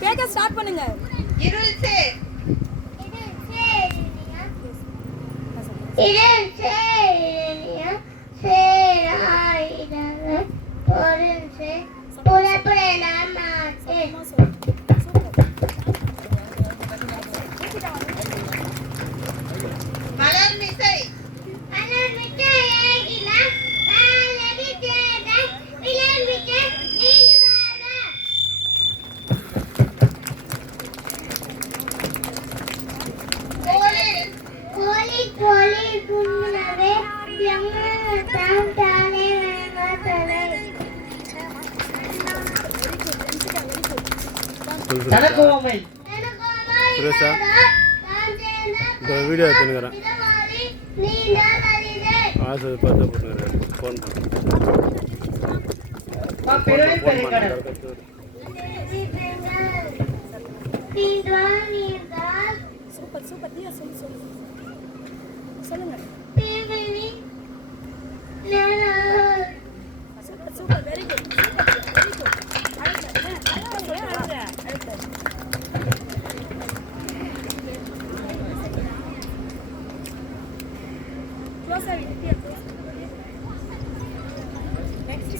கேக்க ஸ்டார்ட் பண்ணுங்க. இருள் சேர் இந்த வீடியோ எடுத்துக்கிறேன். ஆசை பார்த்து போட்டுக்கிறேன். Phone super super. நீ சொல்லுங்க. Super super. Very good. Very good.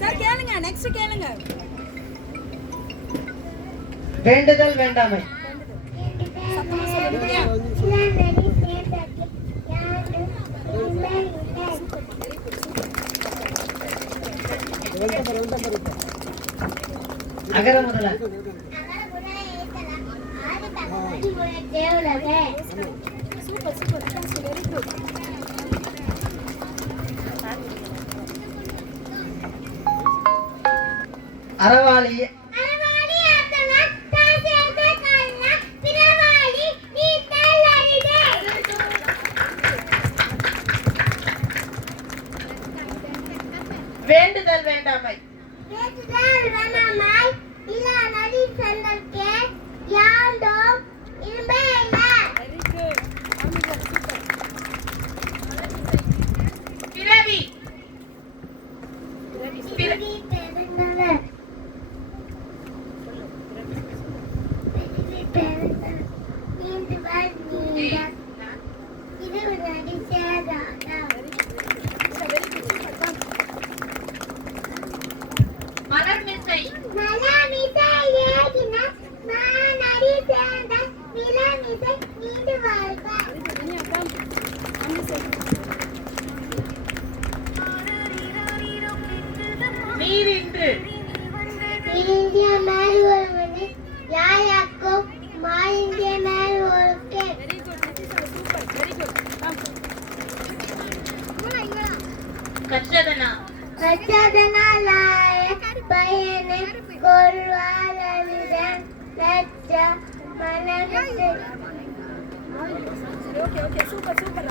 Sir கேளுங்க. நெக்ஸ்ட் கேளுங்க. வேண்டுதல் வேண்டாமை. அகர முதல சூப்பர் சூப்பர். Very good. அறவாளி வேண்டுதல் வேண்டாமை. நீரின்று கற்றதனா பயனை கொள்வாரிடம் லட்ச மனமிசை. Okay okay. Super super.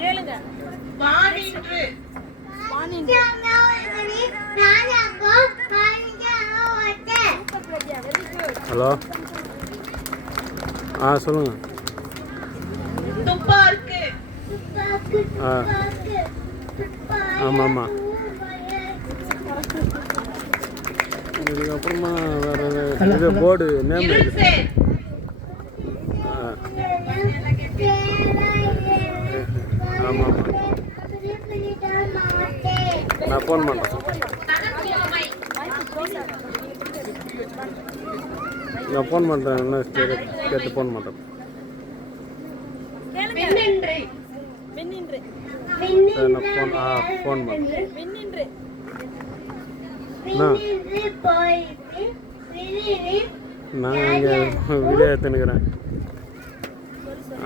கேளுங்க. வானின்று ஹலோ. சொல்லுங்க. துப்பார்க்கு. ஆமாம் ஆமாம். இதுக்கப்புறமா வேறு இது போர்டு நேம் ஆமாம். நான் ஃபோன் பண்ணுறேன். நான் ஃபோன் பண்ணுறேன். என்ன கேட்டு ஃபோன் பண்ணுறேன். நான் ஃபோன் பண்ணுறேன். நான் இங்கே வீடியோ எடுத்துன்னுக்கிறேன்.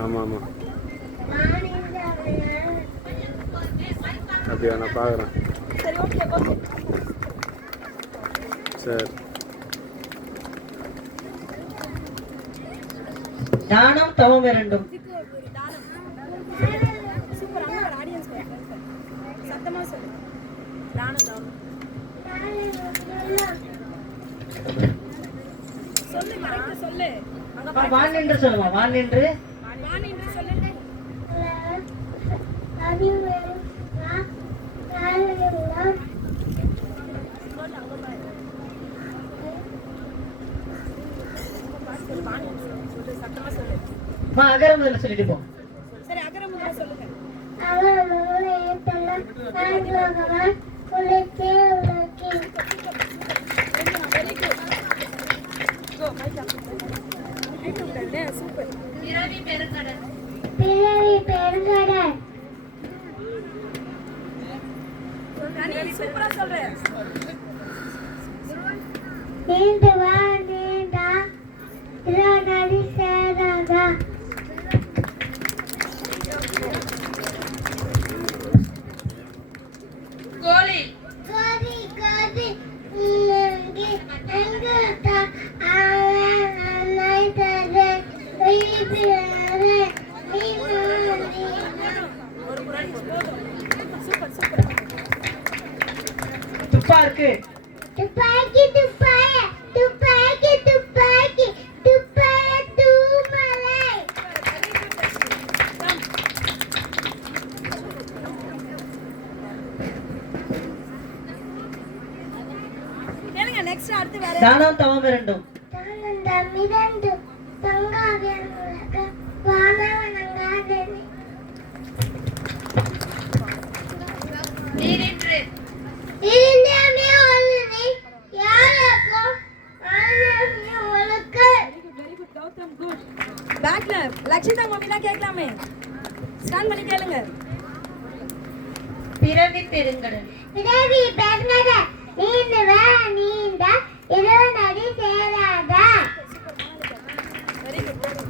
ஆமாம் ஆமாம். அப்படியா? நான் பார்க்குறேன். சரி. தானம் தவம் இரண்டும். சொல்லு correct சொல்லு அங்க வான் நின்று சொல்லுமா, வான் நின்று. வான் என்று சொல்லு சொல்லு சத்தமா சொல்லு அகர முதல்ல சொல்லிட்டு போ. சரி அகர முதல்ல சொல்லுங்க வெரி குட் கோ மைக் அப் சூப்பர் பிறவி பெருங்கடல். கனி சூப்பரா சொல்ற நீண்டு வா நீண்டா இளநடி சேராதா கோழி. கோதி கோதி இங்கி எங்குதா அவன் அன்னை தரே வைபிரே நீமானி ஒரு முறை போதும் சூப்பர் சூப்பர் துப்பாக்கு. துப்பாக்கி துப்பாய துப்பாக்கி துப்பாக்கி துப்பாய தூமலை கேளுங்க நெக்ஸ்ட் அடுத்து வேற தானம் தவம் இரண்டும். தானந்தமிரண்டு தங்காவியன் உலக வானவனங்காதனி நீரின்று. இருந்தமே ஒழுவி யாரக்கோ ஆனமே ஒழுக்கு வெரி குட் கௌதம் குட் பேக்ல லட்சிதா மம்மி தான் கேட்கலாமே ஸ்டாண்ட் பண்ணி கேளுங்க பிறவி பெருங்கடல். பிறவி பெருங்கட நீண்டு வா நீண்டா இளநடி சேராதா வெரி குட்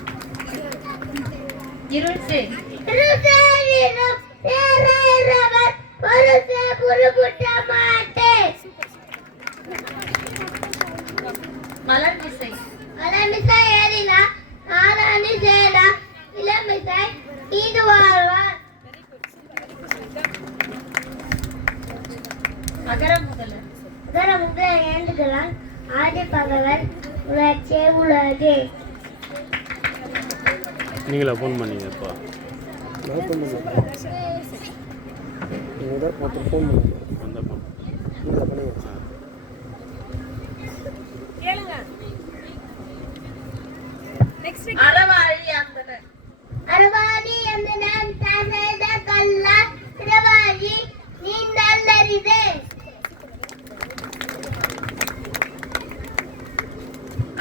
இருள் செய். ருசேரிரும் சேரேரவர் பொருசே புருபுட்ட மாட்டே மலர் மிசை. அலமிசை ஏறிலா ஆராணி சேரா இளமிசை ஈது வாழ்வார் அகர முதல. அகர முதல ஏந்துகளால் ஆதி பகவன் உலர்ச்சே உலகே நீங்களா ஃபோன் பண்ணீங்க இப்போ? நான் ஃபோன் பண்ணேன். நீங்கள் தான் மொத்தம் ஃபோன் பண்ணீங்க. அந்த ஃபோன் நீங்கள் பண்ணி வச்சேன். கேளுங்க நெக்ஸ்ட் அறவாழி அந்தனர். அறுவாதி அந்த நான் தசைத கல்லா இரவாதி நீ நல்லறிதே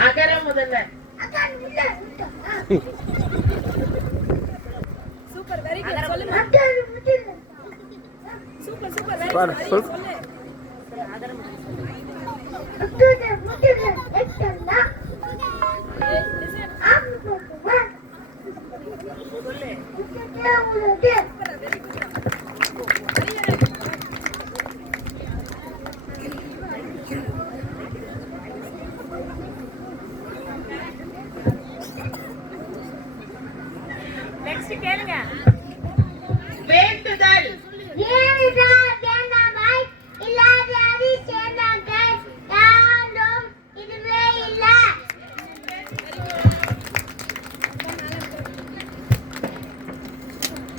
அகர முதல்ல. சூப்பர் வெரி குட் சொல்லுங்க சூப்பர் சூப்பர் வெரி பாரு, குட் சொல். சொல்லு நெக்ஸ்ட் கேளுங்க வேண்டுதல்.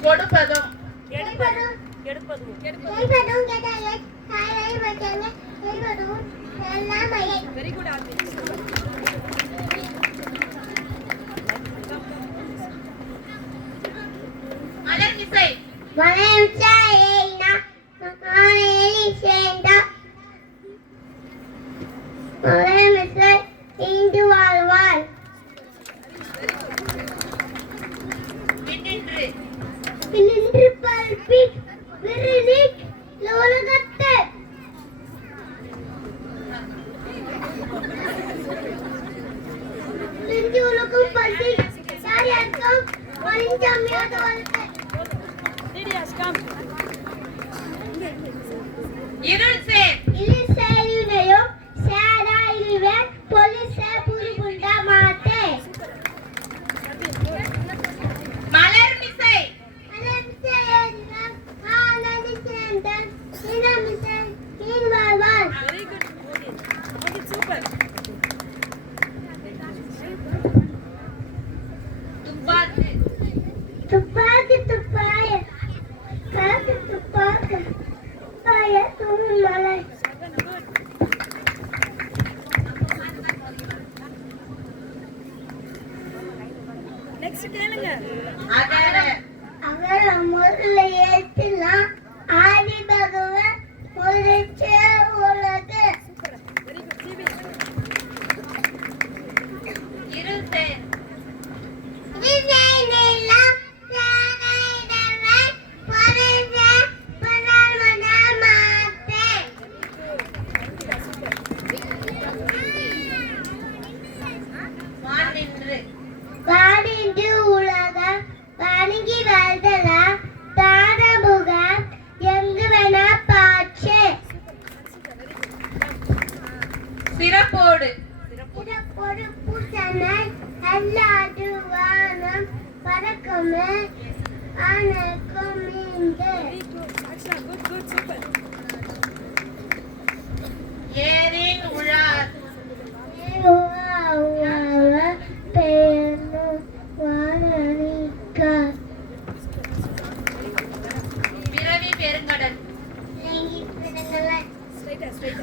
கொடுப்பதும். எடுப்பதும் வெரி குட் ஆர்த்தி மலர் மிசை. வாழ்வாள் விண்ணின்று. நின்று பல்பி விரிலிக் லோலகத்தை நின்று உலகம் பல்பி சாரி அர்த்தம் வலிஞ்சமியாத வளர்த்து டிடிஎஸ் கம் இருள் சேர். இது சேரினையும் சேரா இழுவே போலீஸே புரிபுண்டா மாத்தே மலர் மிசை. அலம்சே ஆனந்தி சேந்தன் இனமிசை நீர் வாழ்வாள் வெரி அகர அகர முதல்ல எழுத்துலாம் ஆதி பகவன் முதற்ற உலகு. வெரி குட் சிபி. இருள் சேர் விஜயநிலம் ராமைதவன் பொருந்த புனர்மன மாத்தே. வான் நின்று வாணிந்து உலகம் வணங்கி வாழ்தலா தானமுகம் எங்கு வேணா பாச்சே. சிறப்போடு சிறப்பொரு பூசனை அல்லாது வானம் பறக்குமே ஆனக்கும் மீண்டு. Very good Akshana good good super. ஏரின் உழார் பெயர்ந்து வாழனிக்கா பிறவி பெருங்கடல் ஸ்ட்ரைட்டா சொல்லு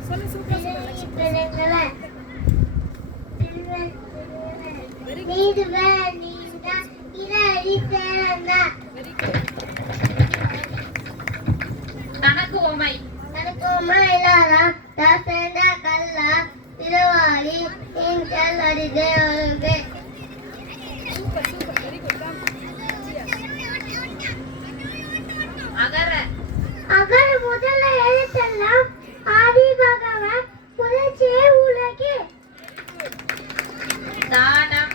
super super very good very good. தனக்கு உமை super super very good come. அகர அகர் முதல்ல எழுத்தெல்லாம் ஆதி பகவன் முதற்சியே உலகே. தானம்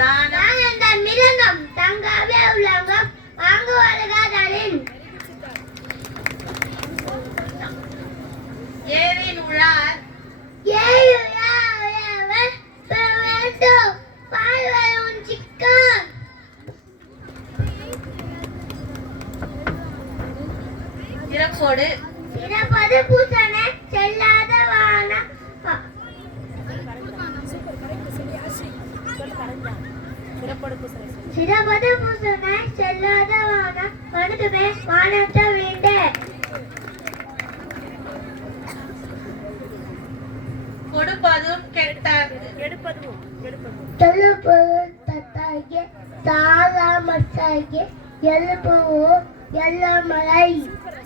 தானம் நான் அந்த மிருகம் தங்காவே உலகம் வாங்க வருகாதலின். ஏரின் உழார் ஏயுயாவன் பெருவேண்டும் பால்வரும் சிக்கன். சிறப்போடு சிறப்பது பூசனை செல்லாத வானம் சூப்பர் கரெக்ட் சொல்லி ஆஷி சொல்லு கரெக்ட்டா. சிறப்போடு பூசனை சொல்லு. சிறப்பது பூசனை செல்லாத வானம் வணக்கமே வானத்த வீண்டே. கொடுப்பதும் கெட்டார் எடுப்பதும் தொழுப்பது தத்தாகிய தாராமத்தாகிய எழுப்புவோ எல்லமலை. சூப்பர்